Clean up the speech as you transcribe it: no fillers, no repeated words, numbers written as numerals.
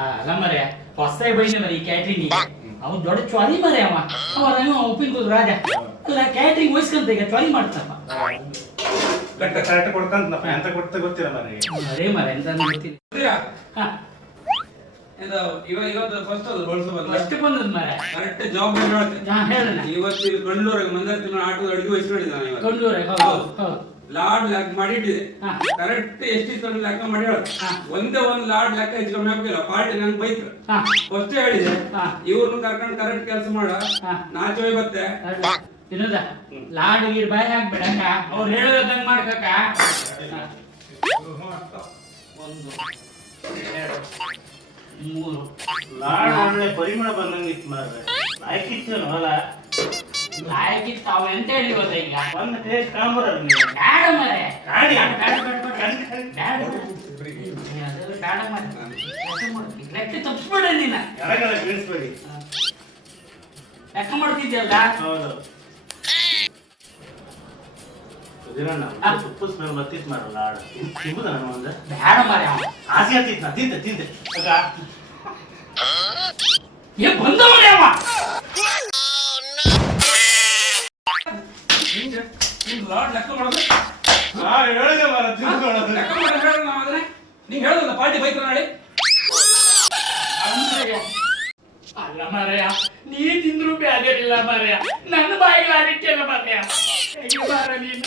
ಅಲ್ಲ ಮರೆ ಹೊಸ ಬೈನೆ ಮರಿ ಕ್ಯಾಟ್ರಿಂಗ್ ಅವನು ದೊಡ್ಡ ಚ್ವಾರಿ ಮರೆ ಅವ ಉಪ್ಪಿನ ಕೂತು ರಾಜ ಅಲ್ಲ ಕ್ಯಾಟ್ರಿಂಗ್ ವಹಿಸ್ಕೊಂತ ಈಗ ಚ್ವಾರಿ ಮಾಡ್ತಪ್ಪ ಕರೆಕ್ಟ್ ಕೊಡ್ಕಂತಪ್ಪ ಎಂತ ಕೊಡ್ತಾ ಗೊತ್ತಿಲ್ಲ ಮರಿ ಅರೇ ಮರೆ ಎಂತ ಗೊತ್ತಿಲ್ಲ ಇವತ್ತು ಫಸ್ಟ್ ಅದು ಬಳಸಬಲ್ಲ ಅಷ್ಟು ಬಂದದ್ ಮರೆ ಕರೆಕ್ಟ್ ಜವಾಬ್ದಾರಿ ಹೇಳೋಣ ಇವತ್ತು ಗಂಡೂರಿಗೆ ಮಂದರ್ ತಿಂಗಳು ಆಟದ ಅಡುಗೆ ವಹಿಸ್ಕೊಂಡಿದ್ದಾನೆ ಕೊಂಡೂರೆ ಹೌದು ಲಾಡ್ ಲೆಕ್ಕ ಮಾಡಿಟ್ಟಿದೆ ಕರೆಕ್ಟ್ ಎಷ್ಟಿತ್ತು ಲೆಕ್ಕ ಮಾಡಿ ಹೇಳ ಒಂದೇ ಒಂದು ಲಾಡ್ ಲೆಕ್ಕ ಹೆಚ್ಚು ಕಮ್ಮಿ ಆಗ್ತಿಲ್ಲ ಪಾರ್ಟಿ ನಂಗೆ ಬೈತ್ರ ಫಸ್ಟ್ ಹೇಳಿದೆ ಇವ್ರನ್ನ ಕರ್ಕೊಂಡು ಕರೆಕ್ಟ್ ಕೆಲಸ ಮಾಡ ನಾಚೋಯ್ ಬತ್ತೆ ತಿನ್ನದ ಲಾಡ್ ಗೀಡ್ ಬಾಯ್ ಹಾಕ್ಬಿಡಂಗ ಅವ್ರು ಹೇಳೋದಂಗ ಮಾಡ್ಕಕ್ಕ ಒಂದು ಎರಡು ಮೂರು ಲಾಡ್ ಒಳ್ಳೆ ಪರಿಮಳ ಬಂದಂಗಿತ್ತು ಮಾರ್ರೆ ಲಾಯ್ಕಿತ್ತು ಹೊಲ ಲಾಯಕಿತ್ತು ಅವ ಎಂತ ಹೇಳಿ ಗೊತ್ತ ಈಗ ಒಂದು ಟೇಸ್ಟ್ ಕಾಂಬರಲ್ಲ ನೀವು ಬ್ಯಾಡ ಮರೆ ಗಾಡಿ ಲೆಕ್ಕ ತಪ್ಪಿಸ್ಬೇಡ ನೀನ ಎಡಗಡೆ ಬೀಳಿಸ್ಬೇಡಿ ಲೆಕ್ಕ ಮಾಡ್ತಿದ್ಯಲ್ಲ ಹೌದು ಸುಧೀರಣ್ಣ ತುಪ್ಪ ಸ್ಮೆಲ್ ಬರ್ತಿತ್ತು ಮಾರ ಲಾಡ್ ತಿಂಬುದ ನಾನು ಒಂದು ಬ್ಯಾಡ ಮರೆ ಅವ ಆಸೆ ಆಗ್ತಿತ್ತು ನಾ ತಿಂತೆ ಏ ಬಂದವನೇ ಅವ ಲಾಡ್ ಲೆಕ್ಕ ಮಾಡೋದು ಹೇಳಿದೆ ಮಾರ ತಿಂದ್ಕೊಳ್ಳೋದು ಲೆಕ್ಕ ಮಾಡಿ ಹೇಳೋಣ ನಾವಾದ್ರೆ ನೀವ್ ಹೇಳೋದಲ್ಲ ಪಾರ್ಟಿ ಬೈಕ್ ನಾಳೆ ಅಲ್ಲ ಮಾರಯ್ಯ ನೀ ತಿಂದ್ರು ಬ್ಯಾದಿರಿಲ್ಲ ಮಾರಯ್ಯ ನನ್ನ ಬಾಯಿಗೆ ಆದಿತ್ಯಲ್ಲ ಮಾರಯ್ಯ ಹೇಗೆ ಮಾರ ನೀನು